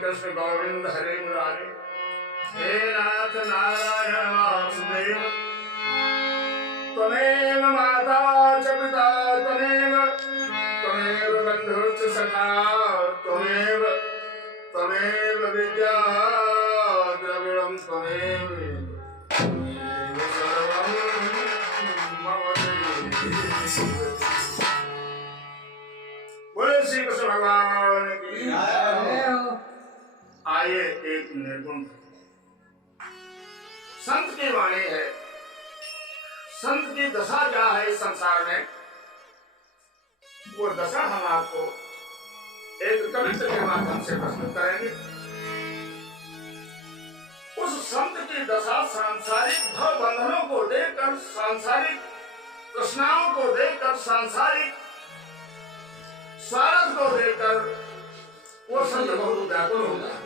कृष्ण गोविंद हरे मुरारे। हे नाथ नारायण वासुदेव त्वमेव माता च पिता त्वमेव बन्धुश्च सखा त्वमेव विद्या द्रविणं त्वमेव सर्वं मम देहि। बोले श्री कृष्ण भगवान की जय। आइए एक निर्गुण संत की वाणी है। संत की दशा क्या है इस संसार में, वो दशा हम आपको एक कवित्र के माध्यम से प्रस्तुत करेंगे। उस संत की दशा सांसारिक भव बंधनों को देखकर, सांसारिक तृष्णाओं को देखकर, सांसारिक स्वार्थ को देखकर वो संत बहुत व्याकुल होता है।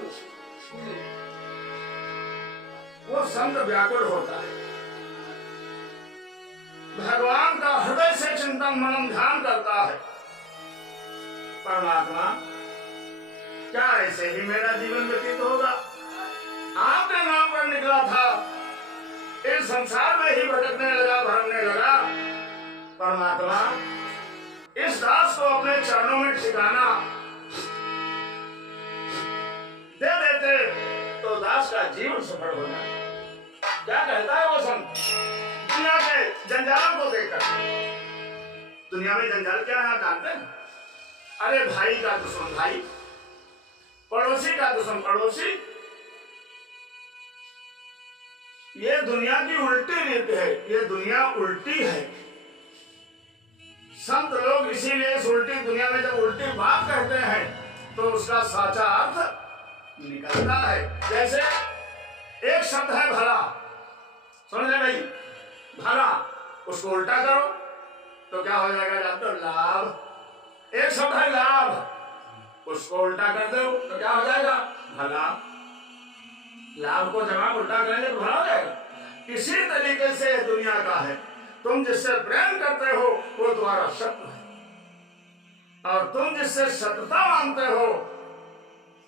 वो संत व्याकुल होता है, भगवान का हृदय से चिंतन मनन ध्यान करता है। परमात्मा क्या ऐसे ही मेरा जीवन व्यतीत होगा? आपके नाम पर निकला था, इस संसार में ही भटकने लगा, भरमने लगा। परमात्मा इस दास को अपने चरणों में ठिकाना दे देते तो दास का जीवन सफल हो जाए। क्या कहता है वो संत दुनिया के जंजालों को देखकर? दुनिया में जंजाल क्या है जानते हैं? अरे भाई का दुश्मन भाई, पड़ोसी का दुश्मन पड़ोसी। ये दुनिया की उल्टी रीत है, ये दुनिया उल्टी है। संत लोग इसीलिए इस उल्टी दुनिया में जब उल्टी बात कहते हैं तो उसका साचा अर्थ निकलता है। जैसे एक शब्द है भला, समझे भाई, भला, उसको उल्टा करो तो क्या हो जाएगा जानते हो? लाभ। एक शब्द है लाभ, उसको उल्टा कर दो तो क्या हो जाएगा? भला। लाभ को जब आप उल्टा करेंगे तो भला हो जाएगा। इसी तरीके से दुनिया का है। तुम जिससे प्रेम करते हो वो तुम्हारा शत्रु है, और तुम जिससे शत्रुता मानते हो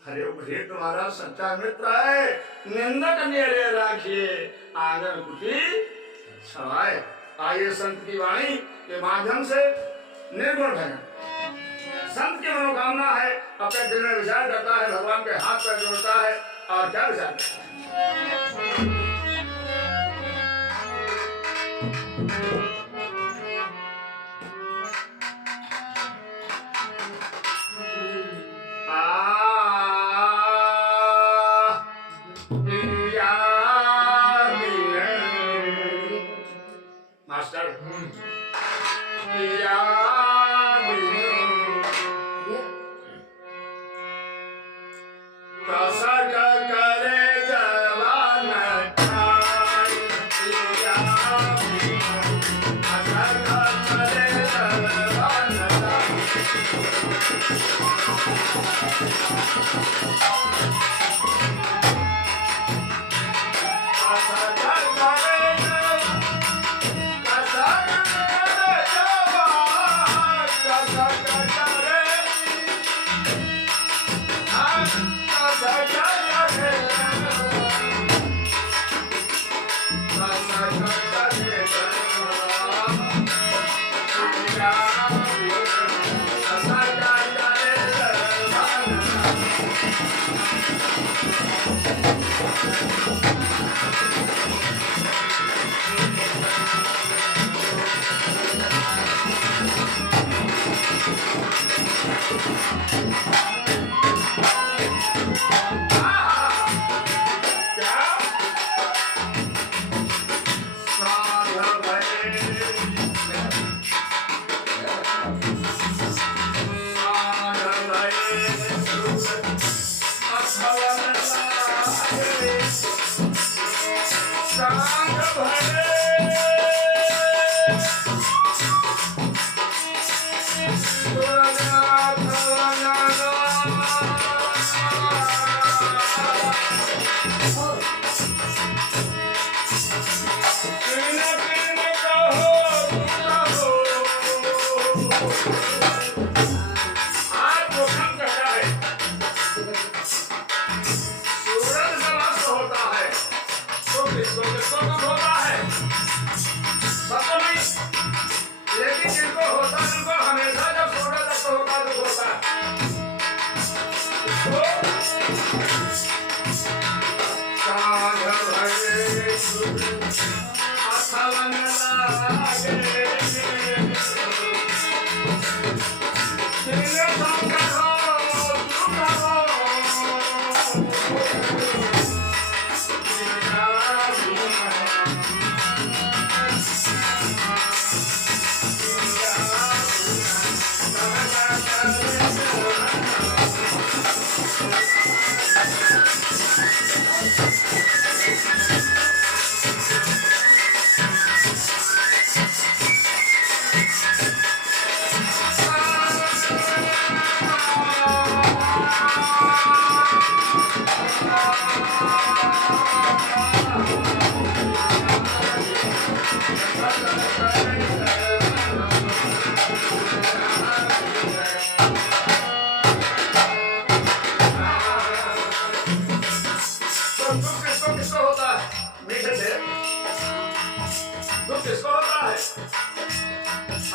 अरे भरे तुम्हारा सच्चा मित्र है। निंदक नेड़े राखिए आंगन कुटी छवाए। आइए संत की वाणी के माध्यम से निर्गुण भजन। संत की मनोकामना है, अपने दिल में विचार करता है, भगवान के हाथ पर जोड़ता है और क्या विचार करता है?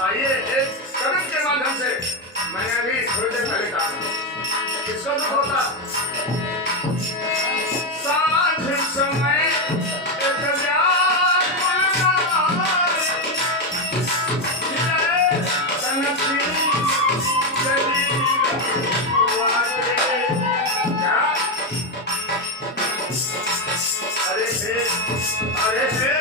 आइए एक कविता के माध्यम से मैंने अभी थोड़ी देर पहले कहा किसको दुख होता सांझ समय एक अरे हे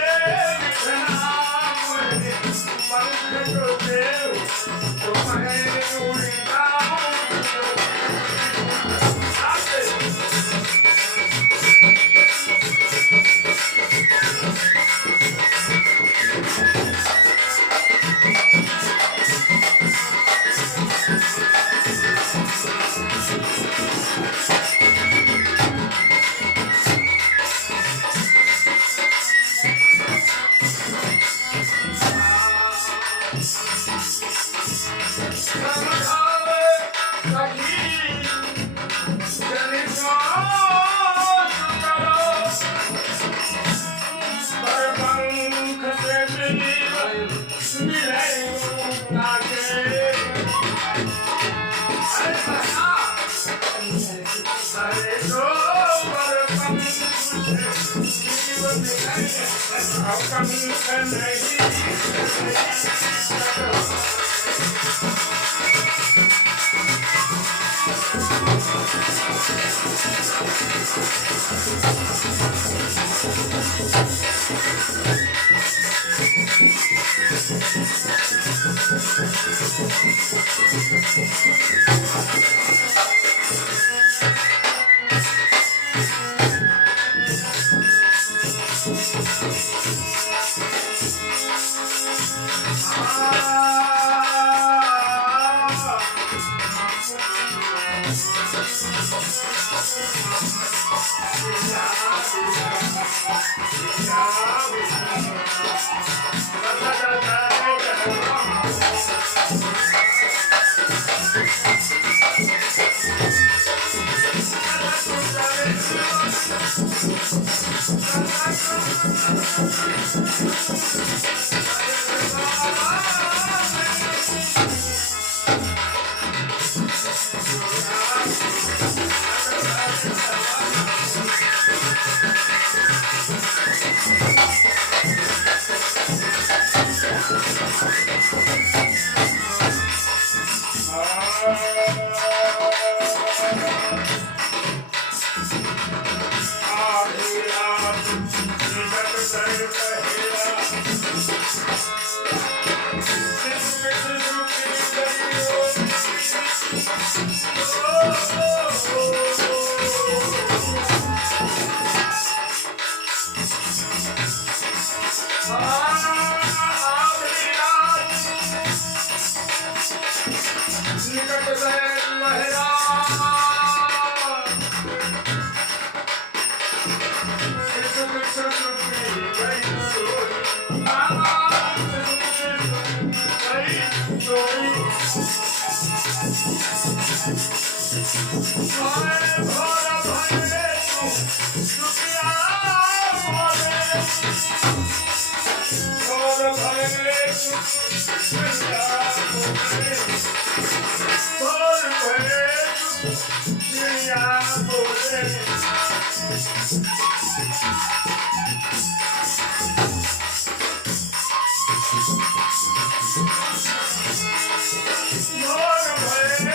Lord,